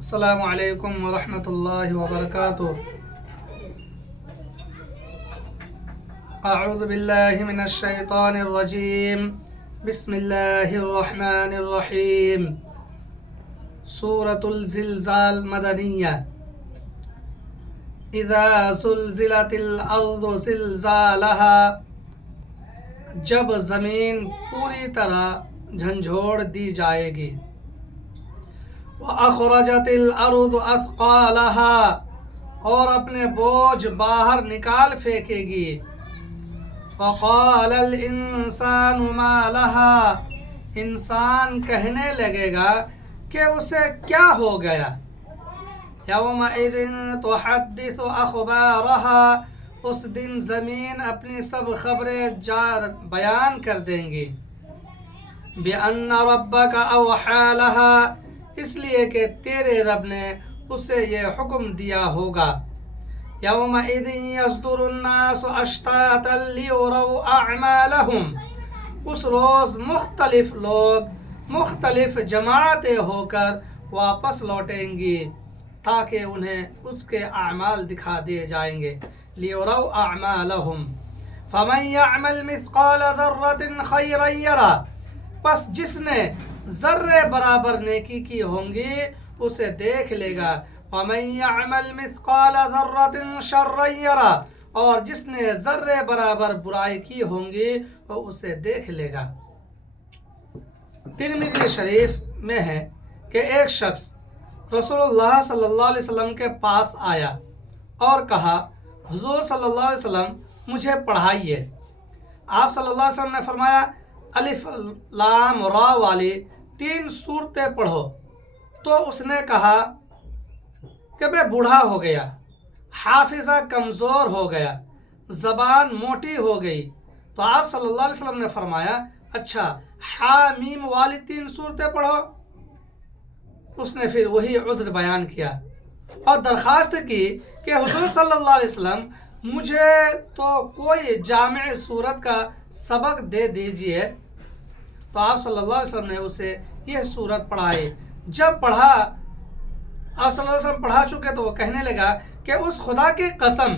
السلام علیکم ورحمۃ اللہ وبرکاتہ۔ اعوذ باللہ من الشیطان الرجیم، بسم اللہ الرحمن الرحیم۔ سورۃ الزلزال مدنیہ۔ اذا زلزلت الارض زلزالہا، جب زمین پوری طرح جھنجھوڑ دی جائے گی۔ وَأَخْرَجَتِ الْأَرْضُ أَثْقَالَهَا، اور اپنے بوجھ باہر نکال پھینکے گی۔ وَقَالَ الْإِنسَانُ مَا لَهَا، انسان کہنے لگے گا کہ اسے کیا ہو گیا۔ يَوْمَئِذٍ تُحَدِّثُ أَخْبَارَهَا، اس دن زمین اپنی سب خبریں بیان کر دیں گی۔ بِأَنَّ رَبَّكَ أَوْحَىٰ لَهَا، اس لیے کہ تیرے رب نے اسے یہ حکم دیا ہوگا۔ يَوْمَئِذٍ يَصْدُرُ النَّاسُ أَشْتَاتًا لِيُرَوْا أَعْمَالَهُمْ، اس روز مختلف لوگ مختلف جماعتیں ہو کر واپس لوٹیں گی تاکہ انہیں اس کے اعمال دکھا دیے جائیں گے۔ لِيُرَوْا أَعْمَالَهُمْ فَمَنْ يَعْمَلْ مِثْقَالَ ذَرَّةٍ خَيْرًا يَرَهُ، پس جس نے ذرے برابر نیکی کی ہوں گی اسے دیکھ لے گا۔ وَمَنْ يَعْمَلْ مِثْقَالَ ذَرَّةٍ شَرًّا يَرَهُ، اور جس نے ذرے برابر برائی کی ہوں گی وہ اسے دیکھ لے گا۔ ترمذی شریف میں ہے کہ ایک شخص رسول اللہ صلی اللہ علیہ وسلم کے پاس آیا اور کہا، حضور صلی اللہ علیہ وسلم مجھے پڑھائیے۔ آپ صلی اللہ علیہ وسلم نے فرمایا، الف لام را والی 3 سورتیں پڑھو۔ تو اس نے کہا کہ میں بوڑھا ہو گیا، حافظہ کمزور ہو گیا، زبان موٹی ہو گئی۔ تو آپ صلی اللہ علیہ وسلم نے فرمایا، اچھا حامیم والی 3 سورتیں پڑھو۔ اس نے پھر وہی عذر بیان کیا اور درخواست کی کہ حضور صلی اللہ علیہ وسلم مجھے تو کوئی جامع سورت کا سبق دے دیجئے۔ تو آپ صلی اللہ علیہ وسلم نے اسے یہ سورت پڑھائی۔ جب پڑھا، آپ صلی اللہ علیہ وسلم پڑھا چکے تو وہ کہنے لگا کہ اس خدا کی قسم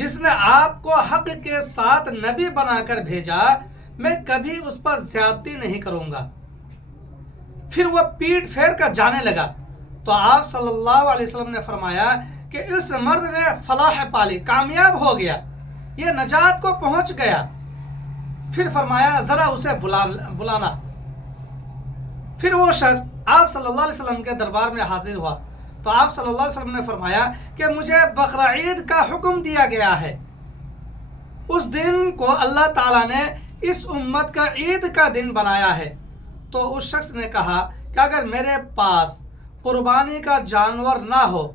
جس نے آپ کو حق کے ساتھ نبی بنا کر بھیجا، میں کبھی اس پر زیادتی نہیں کروں گا۔ پھر وہ پیٹ پھیر کر جانے لگا۔ تو آپ صلی اللہ علیہ وسلم نے فرمایا کہ اس مرد نے فلاح پالی، کامیاب ہو گیا، یہ نجات کو پہنچ گیا۔ پھر فرمایا ذرا اسے بلانا۔ پھر وہ شخص آپ صلی اللہ علیہ وسلم کے دربار میں حاضر ہوا تو آپ صلی اللہ علیہ وسلم نے فرمایا کہ مجھے بقرعید کا حکم دیا گیا ہے۔ اس دن کو اللہ تعالیٰ نے اس امت کا عید کا دن بنایا ہے۔ تو اس شخص نے کہا کہ اگر میرے پاس قربانی کا جانور نہ ہو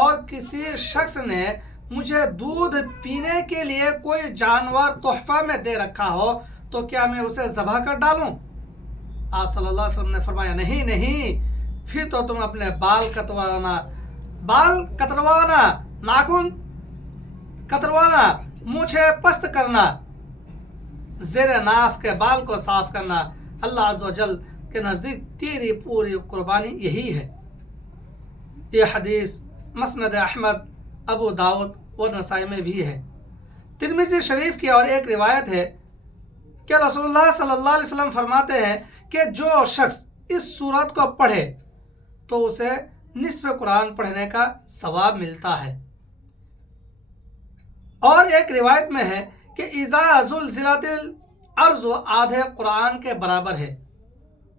اور کسی شخص نے مجھے دودھ پینے کے لیے کوئی جانور تحفہ میں دے رکھا ہو تو کیا میں اسے ذبح کر ڈالوں؟ آپ صلی اللہ علیہ وسلم نے فرمایا، نہیں، پھر تو تم اپنے بال کتروانا، ناخن کتروانا، مونچھیں پست کرنا، زیر ناف کے بال کو صاف کرنا، اللہ عز و جل کے نزدیک تیری پوری قربانی یہی ہے۔ یہ حدیث مسند احمد، ابو داؤد و نسائی میں بھی ہے۔ ترمذی شریف کی اور ایک روایت ہے کہ رسول اللہ صلی اللہ علیہ وسلم فرماتے ہیں کہ جو شخص اس سورت کو پڑھے تو اسے نصف قرآن پڑھنے کا ثواب ملتا ہے۔ اور ایک روایت میں ہے کہ اذا زلزلت الارض آدھے قرآن کے برابر ہے،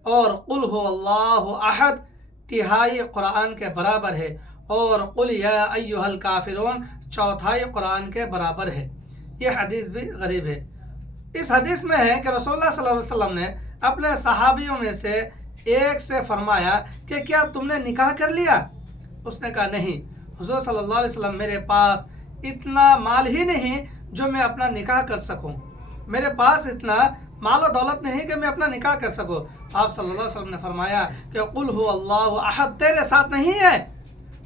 اور قل هو اللہ احد تہائی قرآن کے برابر ہے، اور قل یا ایھا الکافرون چوتھائی قرآن کے برابر ہے۔ یہ حدیث بھی غریب ہے۔ اس حدیث میں ہے کہ رسول اللہ صلی اللہ علیہ وسلم نے اپنے صحابیوں میں سے ایک سے فرمایا کہ کیا تم نے نکاح کر لیا؟ اس نے کہا نہیں حضور صلی اللہ علیہ وسلم، میرے پاس اتنا مال ہی نہیں جو میں اپنا نکاح کر سکوں، میرے پاس اتنا مال و دولت نہیں کہ میں اپنا نکاح کر سکوں۔ آپ صلی اللہ علیہ وسلم نے فرمایا کہ قل هو اللہ احد تیرے ساتھ نہیں ہے؟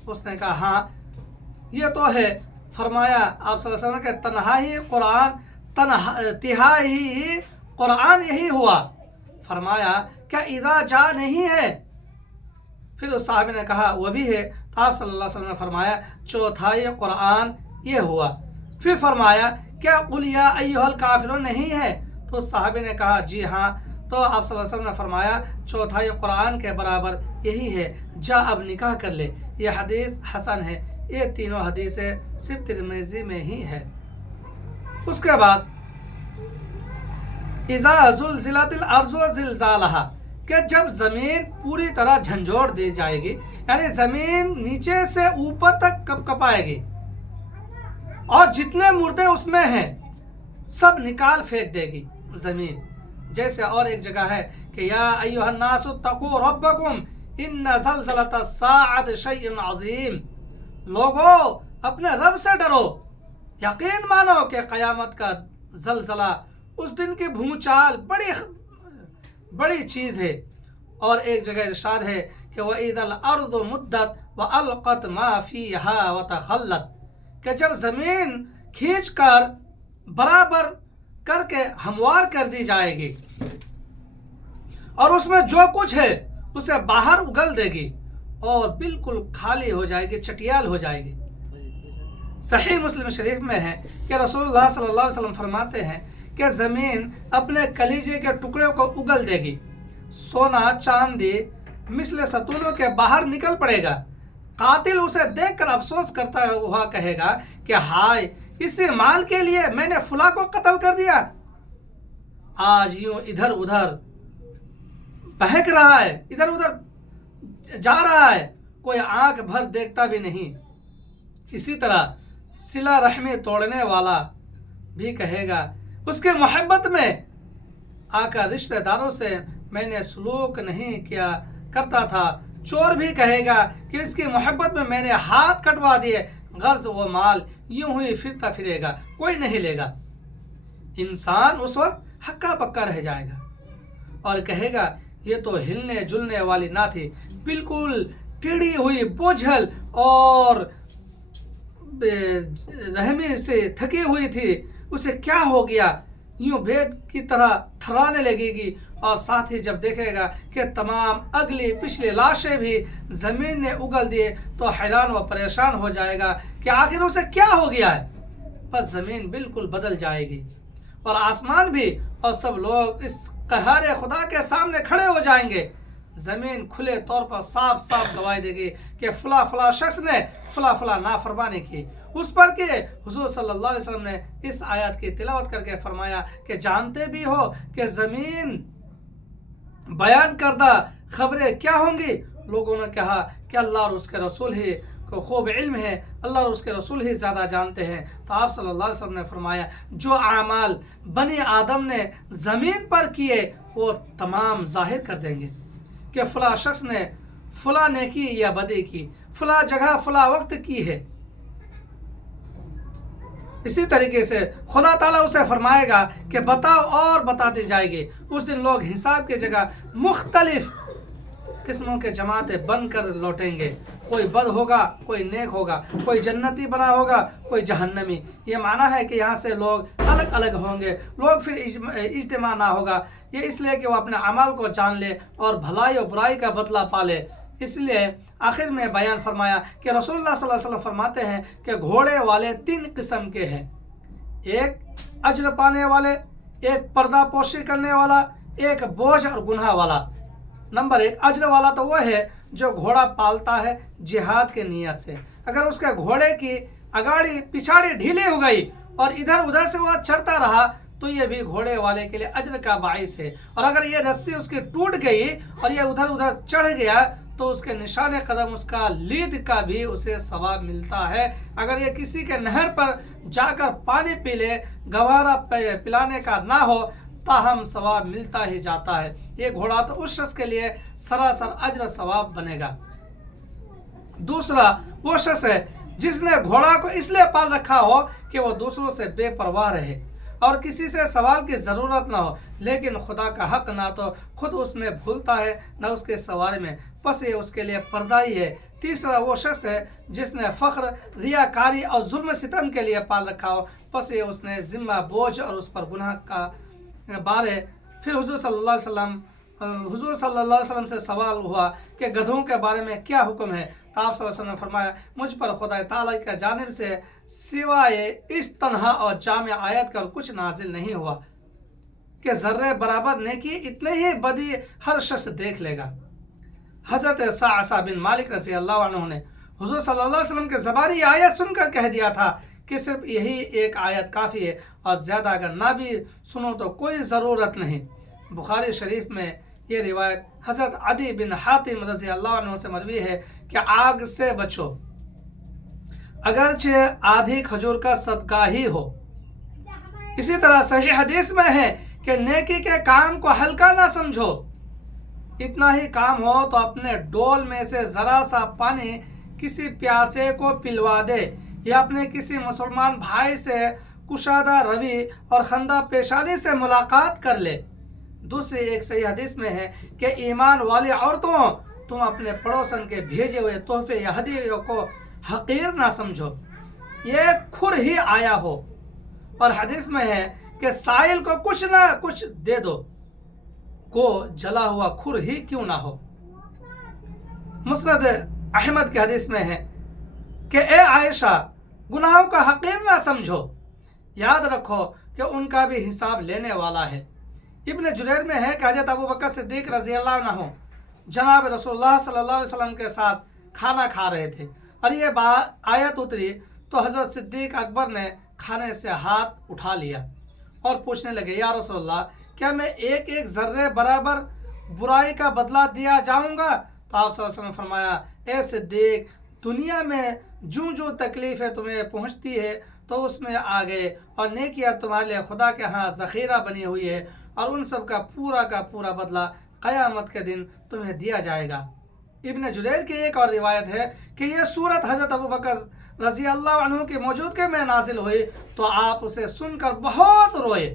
اس نے کہا ہاں یہ تو ہے۔ فرمایا آپ صلی اللہ علیہ وسلم کہ تہائی قرآن یہی ہوا۔ فرمایا کیا اذا جا نہیں ہے؟ फिर उस साहबी ने कहा वो भी है। तो आप सल्लल्लाहु अलैहि वसल्लम ने फरमाया चौथाई कुरान ये हुआ। फिर फरमाया क्या कुल या अय्युहल काफिरून नहीं है? तो उस साहबी ने कहा जी हाँ। तो आप सल्लल्लाहु अलैहि वसल्लम ने फरमाया चौथाई कुरान के बराबर यही है, जा अब निकाह कर ले। ये हदीस हसन है। ये तीनों हदीसें सिर्फ तिरमिज़ी में ही है। उसके बाद इज़ा ज़ुलज़िलतिल अर्ज़ु ज़िलज़ालहा, कि जब ज़मीन पूरी तरह झंझोड़ दी जाएगी, यानी ज़मीन नीचे से ऊपर तक कपाएगी और जितने मुर्दे उसमें हैं सब निकाल फेंक देगी ज़मीन। जैसे और एक जगह है कि या अय्युहन नासु तक़ू रब्बकुम इन्न ज़लज़लतस साअति शैउन अज़ीम, लोगों अपने रब से डरो, यकीन मानो कि क़यामत का ज़लज़ला, उस दिन की भूचाल बड़ी चीज़ है। और एक जगह इरशाद है कि वइज़ल अर्ज़ु मुद्दत व अलक़त मा फ़ीहा व तख़ल्लत, कि जब ज़मीन खींच कर बराबर करके हमवार कर दी जाएगी और उसमें जो कुछ है उसे बाहर उगल देगी और बिल्कुल खाली हो जाएगी, चटियाल हो जाएगी। सही मुस्लिम शरीफ में है कि रसूलुल्लाह सल्लल्लाहु अलैहि वसल्लम फरमाते हैं कि ज़मीन अपने कलीजे के टुकड़े को उगल देगी, सोना चांदी मिस्ल सतूनों के बाहर निकल पड़ेगा। कातिल उसे देखकर अफसोस करता हुआ कहेगा कि हाय, इसी माल के लिए मैंने फुला को कत्ल कर दिया। आज यूं इधर उधर बहक रहा है, इधर उधर जा रहा है, कोई आंख भर देखता भी नहीं। इसी तरह सिला रहमी तोड़ने वाला भी कहेगा उसके मोहब्बत में आकर रिश्तेदारों से मैंने सलूक नहीं किया करता था। चोर भी कहेगा कि इसकी मोहब्बत में मैंने हाथ कटवा दिए, गर्ज वो माल यूं ही फिरता फिरेगा, कोई नहीं लेगा। इंसान उस वक्त हक्का पक्का रह जाएगा और कहेगा ये तो हिलने जुलने वाली ना थी, बिल्कुल टेढ़ी हुई, बोझल और रहमी से थकी हुई थी, उसे क्या हो गया, यूं भेद की तरह थराने लगेगी। और साथ ही जब देखेगा कि तमाम अगली पिछली लाशें भी ज़मीन ने उगल दिए तो हैरान व परेशान हो जाएगा कि आखिर उसे क्या हो गया है। बस ज़मीन बिल्कुल बदल जाएगी और आसमान भी, और सब लोग इस कहर खुदा के सामने खड़े हो जाएंगे। ज़मीन खुले तौर पर साफ साफ गवाही देगी कि फला फला शख्स ने फला फला नाफरमानी की। उस पर कि हुजूर सल्लल्लाहु अलैहि वसल्लम ने इस आयत की तिलावत करके फरमाया कि जानते भी हो कि ज़मीन बयान करदा खबरें क्या होंगी। लोगों ने कहा कि अल्लाह और उसके रसूल ही को खूब इल्म है, अल्लाह और उसके रसूल ही ज़्यादा जानते हैं। तो आप सल्लल्लाहु अलैहि वसल्लम ने फरमाया जो आमाल बनी आदम ने ज़मीन पर किए वो तमाम ज़ाहिर कर देंगे कि फ़ला शख्स ने फ़ला नेकी या बदी की, फ़ला जगह फ़ला वक्त की है। इसी तरीके से खुदा ताला उसे फरमाएगा कि बताओ और बताती जाएगी। उस दिन लोग हिसाब की जगह मुख्तलिफ किस्मों के जमातें बनकर लौटेंगे। कोई बद होगा, कोई नेक होगा, कोई जन्नती बना होगा, कोई जहन्नमी। ये माना है कि यहाँ से लोग अलग अलग होंगे, लोग फिर इज्तिमा ना होगा। ये इसलिए कि वो अपने अमाल को जान ले और भलाई और बुराई का बदला पाले। इसलिए आखिर में बयान फरमाया कि रसूलुल्लाह सल्लल्लाहु अलैहि वसल्लम फरमाते हैं कि घोड़े वाले 3 किस्म के हैं, एक अज्र पाने वाले, एक पर्दा पोशी करने वाला, एक बोझ और गुनाह वाला। नंबर 1 अज्र वाला तो वो है जो घोड़ा पालता है जिहाद के नियत से। अगर उसके घोड़े की अगाड़ी पिछाड़ी ढीली हो गई और इधर उधर से वह चढ़ता रहा तो ये भी घोड़े वाले के लिए अज्र का बाइस है। और अगर ये रस्सी उसकी टूट गई और ये उधर उधर चढ़ गया तो उसके निशान कदम, उसका लीद का भी उसे सवाब मिलता है। अगर ये किसी के नहर पर जाकर पानी पी ले, गवारा पिलाने का ना हो, ताहम सवाब मिलता ही जाता है। ये घोड़ा तो उस शख्स के लिए सरासर अज्र सवाब बनेगा। दूसरा वो शख्स है जिसने घोड़ा को इसलिए पाल रखा हो कि वो दूसरों से बेपरवाह रहे और किसी से सवाल की ज़रूरत ना हो, लेकिन खुदा का हक ना तो खुद उसमें भूलता है ना उसके सवारी में, बस ये उसके लिए पर्दा ही है। तीसरा वो शख्स है जिसने फ़ख्र, रियाकारी और जुल्म सितम के लिए पाल रखा हो, बस ये उसने ज़िम्मा बोझ और उस पर गुनाह का बारे। फिर हुज़ूर सल्लल्लाहु अलैहि वसल्लम हुजूर सल्लल्लाहु अलैहि वसल्लम से सवाल हुआ कि गधों के बारे में क्या हुक्म है, तो आप सल्लल्लाहु अलैहि वसल्लम ने फरमाया, मुझ पर खुदा ताला की जानिब से सिवाय इस तन्हा और जामे आयत का कुछ नाजिल नहीं हुआ कि ज़र्रे बराबर नेकी इतने ही बदी हर शख्स देख लेगा। हज़रत साअसा बिन मालिक रज़ी अल्लाह अन्हु ने हुजूर सल्लल्लाहु अलैहि वसल्लम के ज़बानी आयत सुनकर कह दिया था कि सिर्फ यही एक आयत काफ़ी है और ज़्यादा अगर ना भी सुनो तो कोई ज़रूरत नहीं। बुखारी शरीफ में ये रिवायत हज़रत अदी बिन हातिम रज़ी अल्लाह अन्हु से मरवी है कि आग से बचो, अगरचे आधी खजूर का सदका ही हो। इसी तरह सही हदीस में है कि नेकी के काम को हल्का ना समझो, इतना ही काम हो तो अपने डोल में से ज़रा सा पानी किसी प्यासे को पिलवा दे, या अपने किसी मुसलमान भाई से कुशादा रवि और खंदा पेशानी से मुलाकात कर ले। दूसरी एक सही हदीस में है कि ईमान वाली औरतों, तुम अपने पड़ोसन के भेजे हुए तोहफे या हदीयों को हकीर ना समझो, ये खुर ही आया हो। और हदीस में है कि साइल को कुछ ना कुछ दे दो, को जला हुआ खुर ही क्यों ना हो। मुस्नद अहमद के हदीस में है कि ए आयशा, गुनाहों का हकीर ना समझो, याद रखो कि उनका भी हिसाब लेने वाला है। इब्न जुरैर में है कि हज़रत अबू बकर सिद्दीक रज़ी अल्लाह अन्हु जनाब रसूलुल्लाह सल्लल्लाहु अलैहि वसल्लम के साथ खाना खा रहे थे और ये आयत उतरी तो हज़रत सिद्दीक अकबर ने खाने से हाथ उठा लिया और पूछने लगे, या रसूलल्लाह, क्या मैं एक एक ज़र्रे बराबर बुराई का बदला दिया जाऊंगा? तो आप सल्लल्लाहु अलैहि वसल्लम ने फरमाया, ए सिद्दीक, दुनिया में जो जो तकलीफ़ें तुम्हें पहुंचती है तो उसमें आ गए, और नेकियां तुम्हारे लिए खुदा के यहाँ ज़ख़ीरा बनी हुई है, और उन सब का पूरा बदला क़यामत के दिन तुम्हें दिया जाएगा। इब्न जुरैर की एक और रिवायत है कि यह सूरत हज़रत अबू बकर रज़ी अल्लाह अन्हु की मौजूदगी में नाजिल हुई तो आप उसे सुनकर बहुत रोए।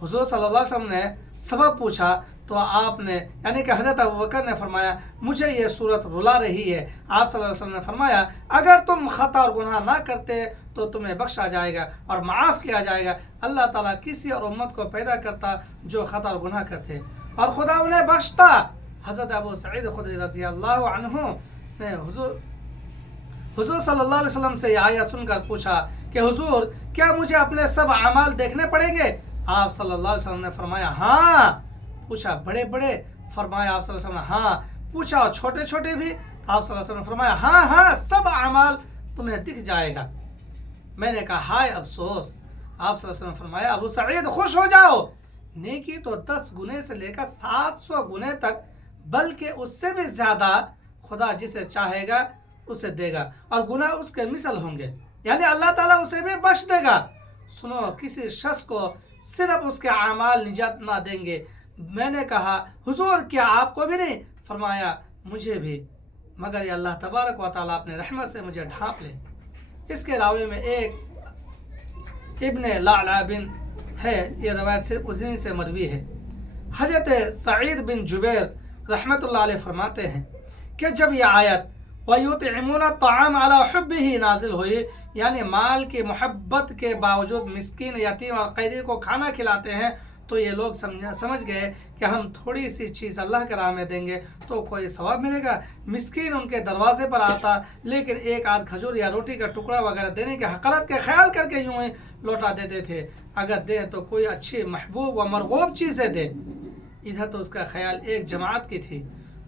हुज़ूर सल्लल्लाहु अलैहि वसल्लम ने सबब पूछा तो आपने यानी कि हज़रत अबू बकर ने फरमाया, मुझे ये सूरत रुला रही है। आप सल्लल्लाहु अलैहि वसल्लम ने फरमाया, अगर तुम ख़ता और गुनाह ना करते तो तुम्हें बख्शा जाएगा और माफ़ किया जाएगा। अल्लाह ताला किसी और उम्मत को पैदा करता जो ख़ता और गुनाह करते और खुदा उन्हें बख्शता। हज़रत अबू सईद खुदरी रज़ी अल्लाह अन्हु ने हुज़ूर सल्लल्लाहु अलैहि वसल्लम से आयत सुनकर पूछा कि हुज़ूर, क्या मुझे अपने सब अमाल देखने पड़ेंगे? आप सल्लल्लाहु अलैहि वसल्लम ने फरमाया, हाँ। पूछा, बड़े बड़े? फरमाया आप सल्लल्लाहु अलैहि वसल्लम, हाँ। पूछा, और छोटे छोटे भी? आप सल्लल्लाहु अलैहि वसल्लम ने फरमाया, हाँ हाँ, सब अमाल तुम्हें दिख जाएगा। मैंने कहा, हाय अफसोस। आप सल्लल्लाहु अलैहि वसल्लम ने फरमाया, अबू सईद, खुश हो जाओ, नेकी तो 10 गुने से लेकर 700 गुने तक, बल्कि उससे भी ज़्यादा खुदा जिसे चाहेगा उसे देगा, और गुनाह उसके मिसल होंगे, यानी अल्लाह ताला उसे भी बख्श देगा। सुनो, किसी शख्स को सिर्फ उसके अमाल निजात ना देंगे। मैंने कहा, हुजूर, क्या आपको भी नहीं? फरमाया, मुझे भी, मगर ये अल्लाह तबारक व तआला अपने रहमत से मुझे ढांप ले। इसके रावी में एक इब्न लाला बिन है, ये रवायत सिर्फ उसी से मरवी है। हज़रत सईद बिन जुबैर रहमतुल्लाह अलैह फरमाते हैं कि जब यह आयत वयुतइमूना तआम अला हुब्बिही नाजिल हुई, यानी माल की मोहब्बत के बावजूद मिस्कीन, यतीम और कैदी को खाना खिलाते हैं, तो ये लोग समझ गए कि हम थोड़ी सी चीज़ अल्लाह के राह में देंगे तो कोई सवाब मिलेगा। मिस्कीन उनके दरवाजे पर आता, लेकिन एक आध खजूर या रोटी का टुकड़ा वगैरह देने के हक़रत के ख्याल करके यूँ ही लौटा देते थे। अगर दें तो कोई अच्छी महबूब व मरगूब चीज़ें दे। इधर तो उसका ख्याल एक जमात की थी।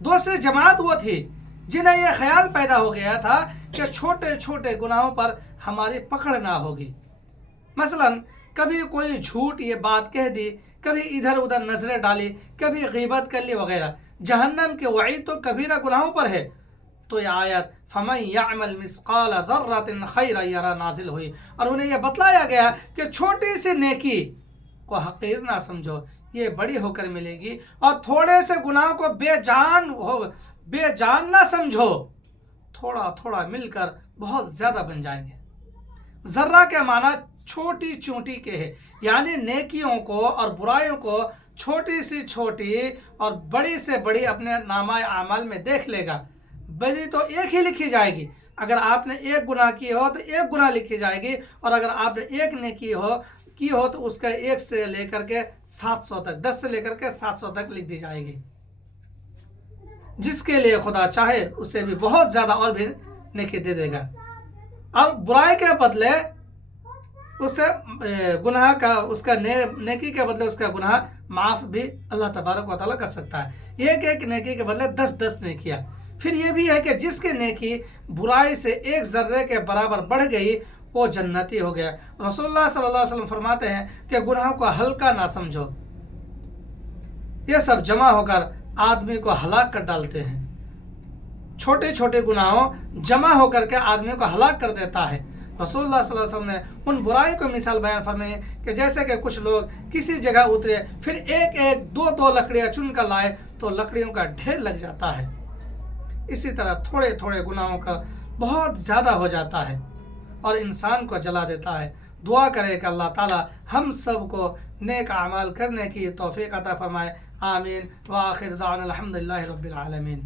दूसरी जमात वो थी जिन्हें यह ख्याल पैदा हो गया था कि छोटे छोटे गुनाहों पर हमारी पकड़ ना होगी। मसलन कभी कोई झूठ ये बात कह दी, कभी इधर उधर नजरें डाली, कभी गीबत कर ली वगैरह, जहन्नम के वईद तो कबीरा गुनाहों पर है। तो यह आयत फमन यअमल मिस्काल ज़र्रतिन खैरन यरा नाजिल हुई, और उन्हें यह बतलाया गया कि छोटी सी नेकी को हकीर ना समझो, ये बड़ी होकर मिलेगी, और थोड़े से गुनाह को बेजान ना समझो, थोड़ा थोड़ा मिलकर बहुत ज़्यादा बन जाएंगे। ज़र्रा के माना छोटी चूंटी के है, यानी नेकियों को और बुराइयों को छोटी से छोटी और बड़ी से बड़ी अपने नामा आमल में देख लेगा। बड़ी तो एक ही लिखी जाएगी, अगर आपने एक गुनाह की हो तो एक गुनाह लिखी जाएगी, और अगर आपने एक नेकी کی ہو تو اس کا 1 سے لے کر کے 700 تک، 10 سے لے کر کے 700 تک لکھ دی جائے گی۔ جس کے لیے خدا چاہے اسے بھی بہت زیادہ اور بھی نیکی دے دے گا، اور برائی کے بدلے اسے گناہ کا، اس کا نیکی کے بدلے اس کا گناہ معاف بھی اللہ تبارک و تعالیٰ کر سکتا ہے۔ ایک نیکی کے بدلے 10 نیکیاں۔ پھر یہ بھی ہے کہ جس کی نیکی برائی سے 1 ذرے کے برابر بڑھ گئی وہ جنتی ہو گیا۔ رسول اللہ صلی اللہ علیہ وسلم فرماتے ہیں کہ گناہوں کو ہلکا نہ سمجھو، یہ سب جمع ہو کر آدمی کو ہلاک کر ڈالتے ہیں۔ چھوٹے چھوٹے گناہوں جمع ہو کر کے آدمی کو ہلاک کر دیتا ہے۔ رسول اللہ صلی اللہ علیہ وسلم نے ان برائی کو مثال بیان فرمائی کہ جیسے کہ کچھ لوگ کسی جگہ اترے، پھر ایک 2 لکڑیاں چن کر لائے تو لکڑیوں کا ڈھیر لگ جاتا ہے۔ اسی طرح تھوڑے تھوڑے گناہوں کا بہت زیادہ ہو جاتا ہے اور انسان کو جلا دیتا ہے۔ دعا کرے کہ اللہ تعالی ہم سب کو نیک اعمال کرنے کی توفیق عطا فرمائے۔ آمین۔ وآخر دعوانا الحمدللہ رب العالمین۔